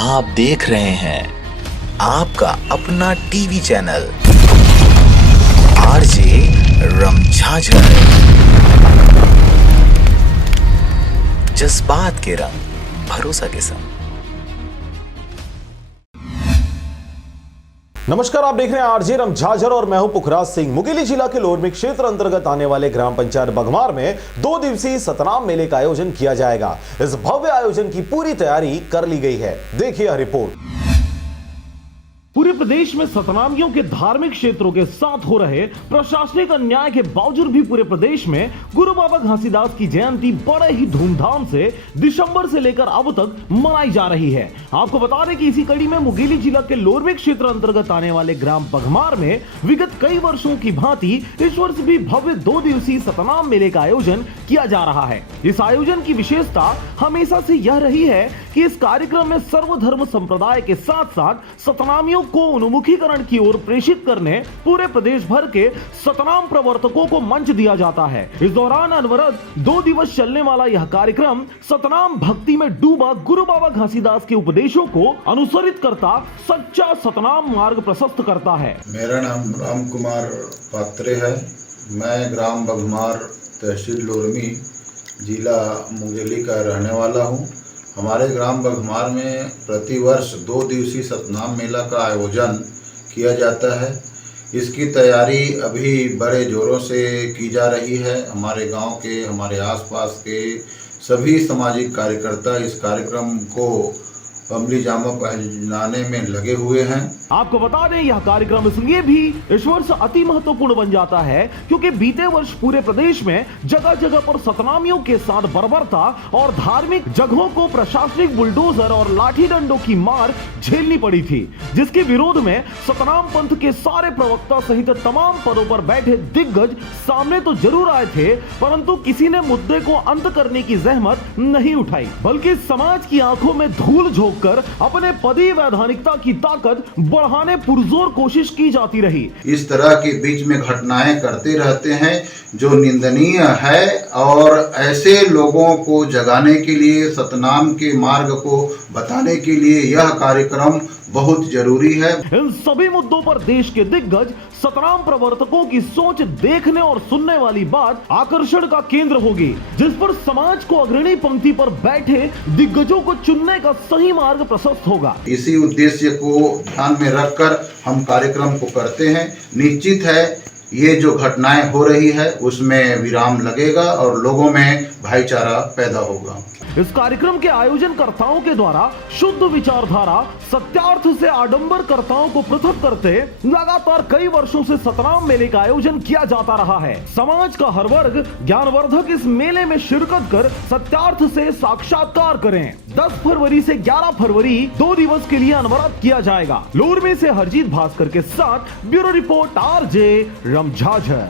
आप देख रहे हैं आपका अपना टीवी चैनल आरजे रमझाझर। जज्बात के रंग भरोसा के संग। नमस्कार, आप देख रहे हैं आरजे रमझाझर और मैं हूं पुखराज सिंह। मुंगेली जिला के लोरमी क्षेत्र अंतर्गत आने वाले ग्राम पंचायत बघमार में 2 दिवसीय सतनाम मेले का आयोजन किया जाएगा। इस भव्य आयोजन की पूरी तैयारी कर ली गई है। देखिए यह रिपोर्ट। पूरे प्रदेश में सतनामियों के धार्मिक क्षेत्रों के साथ हो रहे प्रशासनिक अन्याय के बावजूद भी पूरे प्रदेश में गुरु बाबा घासीदास की जयंती बड़े ही धूमधाम से दिसंबर से लेकर अब तक मनाई जा रही है। आपको बता दें कि इसी कड़ी में मुंगेली जिला के लोरमी क्षेत्र अंतर्गत आने वाले ग्राम बघमार में विगत कई वर्षों की भांति इस वर्ष भी भव्य 2 दिवसीय सतनाम मेले का आयोजन किया जा रहा है। इस आयोजन की विशेषता हमेशा से यह रही है कि इस कार्यक्रम में सर्वधर्म संप्रदाय के साथ साथ सतनामियों को उन्मुखीकरण की ओर प्रेषित करने पूरे प्रदेश भर के सतनाम प्रवर्तकों को मंच दिया जाता है। इस दौरान अनवरत 2 दिवस चलने वाला यह कार्यक्रम सतनाम भक्ति में डूबा गुरु बाबा घासीदास के उपदेशों को अनुसरित करता सच्चा सतनाम मार्ग प्रशस्त करता है। मेरा नाम राम कुमार पात्रे है। मैं ग्राम बघमार, तहसील लोरमी, जिला मुंगेली का रहने वाला हूँ। हमारे ग्राम बघमार में प्रतिवर्ष 2 दिवसीय सतनाम मेला का आयोजन किया जाता है। इसकी तैयारी अभी बड़े जोरों से की जा रही है। हमारे गांव के, हमारे आसपास के सभी सामाजिक कार्यकर्ता इस कार्यक्रम को अमली जामा पहनाने में लगे हुए हैं। आपको बता दें यह कार्यक्रम इसलिए भी इस वर्ष अति महत्वपूर्ण बन जाता है क्योंकि बीते वर्ष पूरे प्रदेश में जगह जगह पर सतनामियों के साथ बर्बरता और धार्मिक जगहों को प्रशासनिक बुलडोजर और लाठी डंडों की मार झेलनी पड़ी थी, जिसके विरोध में सतनाम पंथ के सारे प्रवक्ता सहित तमाम पदों पर बैठे दिग्गज सामने तो जरूर आए थे, परंतु किसी ने मुद्दे को अंत करने की जहमत नहीं उठाई, बल्कि समाज की आंखों में धूल झोंक कर अपने पदी वैधानिकता की ताकत बढ़ाने पुरजोर कोशिश की जाती रही। इस तरह के बीच में घटनाएं करते रहते हैं जो निंदनीय है, और ऐसे लोगों को जगाने के लिए, सतनाम के मार्ग को बताने के लिए यह कार्यक्रम बहुत जरूरी है। इन सभी मुद्दों पर देश के दिग्गज सतनाम प्रवर्तकों की सोच देखने और सुनने वाली बात आकर्षण का केंद्र होगी, जिस पर समाज को अग्रणी पंक्ति पर बैठे दिग्गजों को चुनने का सही मार्ग प्रशस्त होगा। इसी उद्देश्य को ध्यान में रखकर हम कार्यक्रम को करते हैं। निश्चित है ये जो घटनाएं हो रही है उसमें विराम लगेगा और लोगों में भाईचारा पैदा होगा। इस कार्यक्रम के आयोजनकर्ताओं के द्वारा शुद्ध विचारधारा, सत्यार्थ से आडंबरकर्ताओं को पृथक करते लगातार कई वर्षों से सतनाम मेले का आयोजन किया जाता रहा है। समाज का हर वर्ग ज्ञानवर्धक इस मेले में शिरकत कर सत्यार्थ से साक्षात्कार करें। 10 फरवरी से 11 फरवरी 2 दिवस के लिए अनवरत किया जाएगा। लोरमी से हरजीत भास्कर के साथ ब्यूरो रिपोर्ट आरजे रमझाझर।